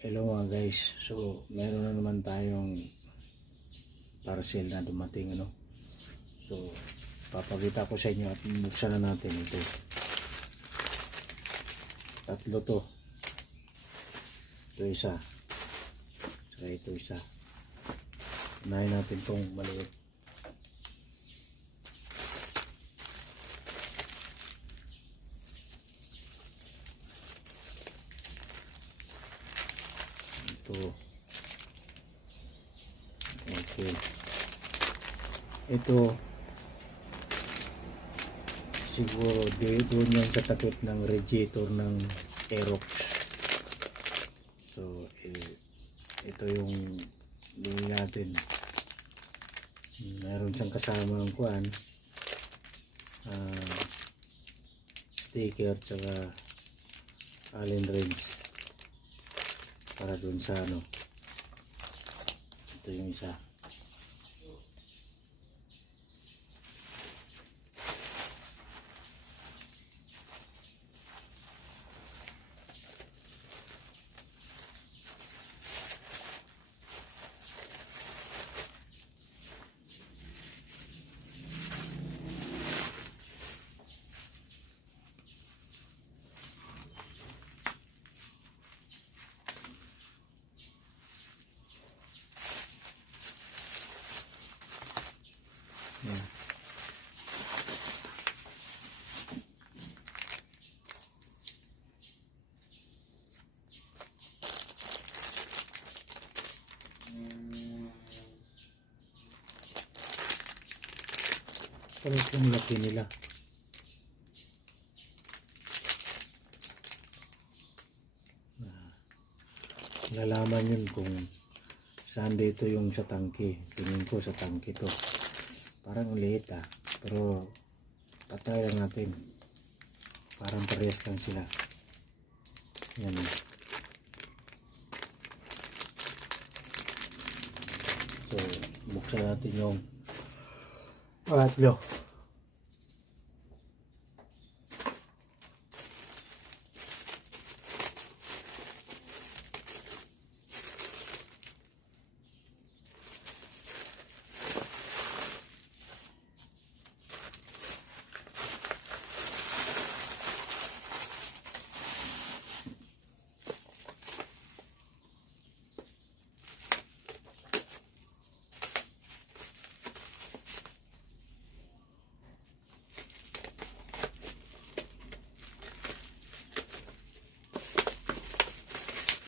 Hello mga guys, so meron na naman tayong parcel na dumating So papakita ko sa inyo at buksan na natin ito. Tatlo to. Ito isa, saka ito isa. Unahin natin tong maliit. Okay, ito siguro doon yung sa takip ng radiator ng Aerox. So ito yung bili natin. Meron siyang kasama ang kuan, sticker tsaka allen wrench para dun sa ito yung isa. Yeah. Palit yung laki nila. Lalaman yun kung saan dito yung sa tangke. Tingin ko sa tangke to. Parang ulit pero patry lang natin. Parang parehas lang sila. Yan. So buksan natin yung pangatlo.